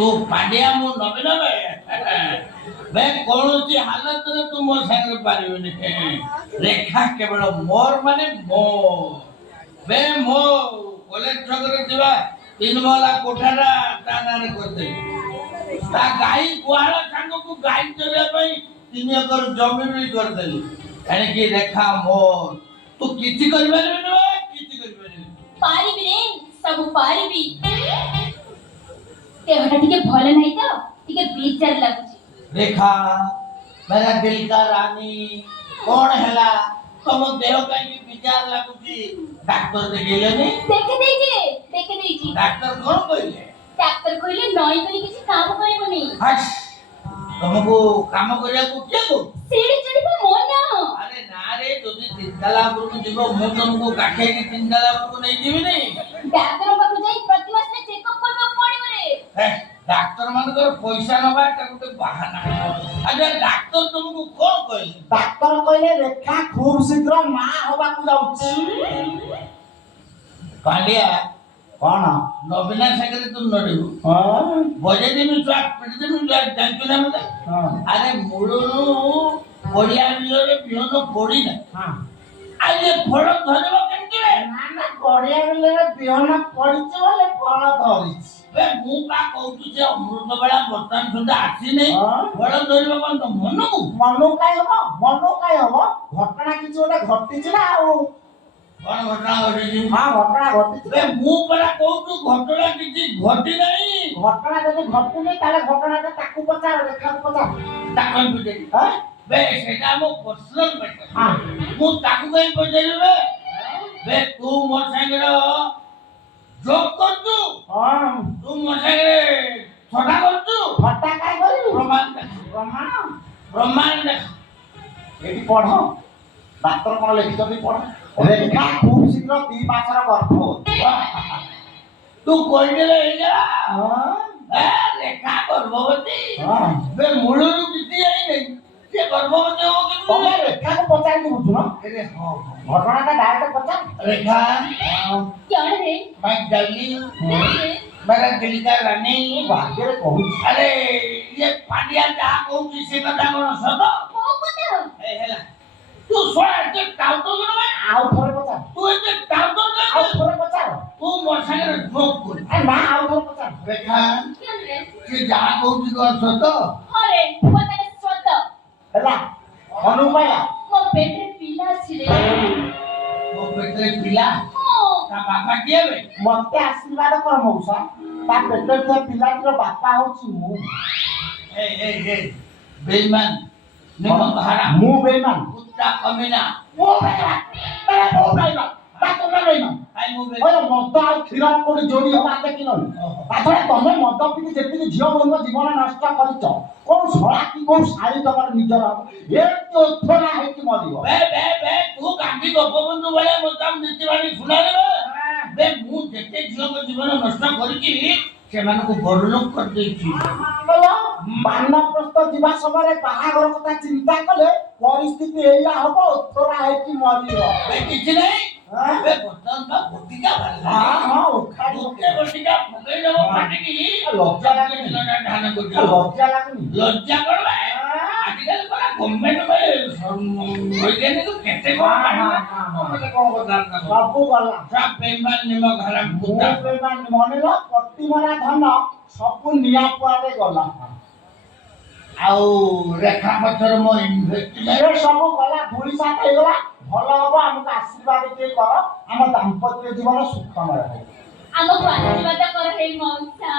तू पांड्या मु नबी नबे बे कोनोसी हालत रे तू मो संग पारिबनी रेखा केवल मोर माने मो बे मो कॉलेज छगर दिवा तीन वाला कोठारा तानारे करते ता गाई गुहाळ संग को गाई चले पई 3 एकर जमीन भी कर देली काहे कि रेखा मोर तू किछि कर परबे न किछि कर परबे पारिबी रे सब पारिबी देहटा टिके भले नहीं तो टिके बेजार लागुची रेखा मेरा दिल का रानी कौन हैला तुम देह काई की विचार लागुची डॉक्टर देखिले नहीं देखे देजी डॉक्टर कौन कहले डॉक्टर कहले नई करी किसी काम करबनी हस तुमको काम करिया को के को सीढ़ी चढ़ी को मन अरे ना रे जदी तिनतला पर को जीवो मु तुमको काखे की तिनतला पर को नहीं जीवी नहीं डॉक्टर पाखु जाई प्रति मास में चेकअप करबो पड़िबो रे डॉक्टर मानकर पैसा नबा ता गुटे बहाना अरे डॉक्टर तुमको कौन कहले डॉक्टर कहले रेखा खूब शीघ्र मां होबा को जाउची पांड्या कोन नबीना संगे तुम नडीबो हां बजे दिन स्वाट पिट दिन जानतो ना मते अरे मुळुनु पडिया बिलरे बिहन पडी ना हां आजे फळ धरबो केमति रे ना ना पडिया बिलरे बिहन पडिछ बोले फळ धरिछ बे मु का कहू जे अमृत बेला वर्तमान सुधा आसी नै फळ धरबो कोन तो मनु काय हबो घटना किछ ओटा घटिछ ना आ कोन घटना घटी हां घटना घटिछ बे मु परा कहू घटना किछि घटी नै घटना जदि घटि नै ताले घटनाटा ताकू पचार रेखा को पचार ताकन बुझे हां बे सेटा मो पर्सनल मैटर हां मु ताकू कहि पचारिबे बे तू मोर संगे जोक करतु हां तू मोर संगे छोटा करतु फटा काय करिबु प्रमाण प्रमाण एटी पढ डाक्टर कोन लिखितबी पढ रेखा खूब शीघ्र 2 मासर गर्भ तू कोइ देले हेला हां ए रेखा गर्भवती हां बे मुळुरु किति आई नै के गर्भवती हो कि तमे रेखा को पचारि बुझु न अरे हां घटनाटा डायरेक्ट पचार रेखा क्या रे मैं जल्दी मेरा दिल का रानी भाग्य रे कहू अरे ये पांड्या जा कहू से कथा कोन सत को पता ए हेला तू सोळा के काउतो न बे आउ थोरे पचार तू एते काउतो आउ न थोरे पचार तू मोर संगे जोक कर ए ना आउ थोरे पचार रेखा क्या रे से जा कहू को सत अरे पता के स्वत ହେଲା ଅନୁପାୟା मो पेटे पीला छिरे वो पेटे पिला ता बापा किए बे मते आशीर्वाद कर मौसा ता पेटे थे पिलाटीर बापा होची मु ए बेईमान निम घरा मु बेईमान कुत्ता कमीना मु बेईमान अरे मु बेईमान ताको ना बेईमान आई मु बे ओए मद आ खीरा कोडी जोडी हबा देखिनो ताथरे तमे मद पिके जेतिକି ଝିଅ ବୋଙ୍କ ଜୀବନ ନଷ୍ଟ କରିଛ କୋଉ ଶଳା କି କୋଉ ଶାଳୀ ତମର ନିଜର ଏ ଓଥରା ହେଇକି ମରିବ बे तू गांधी गोपबंधु वाले मतम नीतिवाणी सुनाले बे मु जेते झियो को जीवन नष्ट करकी सेमान को बरलोक कर देछि बानप्रस्थ जीवा समय बाहाघर कथा चिंता कले परिस्थिति एया हबो ओथरा ହେଇକି मरिବ बे किछि नहीं बे बर्तन का भटिका भरला हां हां उखाड़ी के भटिका फुकै देबो फाटिकी लज्जा लागे ढान कर लज्जा लागुनी लज्जा करबे आजकल परा गवर्नमेंट में वैज्ञानिक केते को कोन बदल बाबू वाला सब बेईमान निमक हराम कुत्ता बेईमान मने ला प्रतिमरा धन सब निया पुआरे गला आउ रेखा पत्थर मो इन्वेस्टमेंट ये सब गला धुली साथ हे गला भलो हबो हमको आशीर्वाद के कर हम दाम्पत्य जीवन सुखमय हो हमको आशीर्वाद कर हे मौसा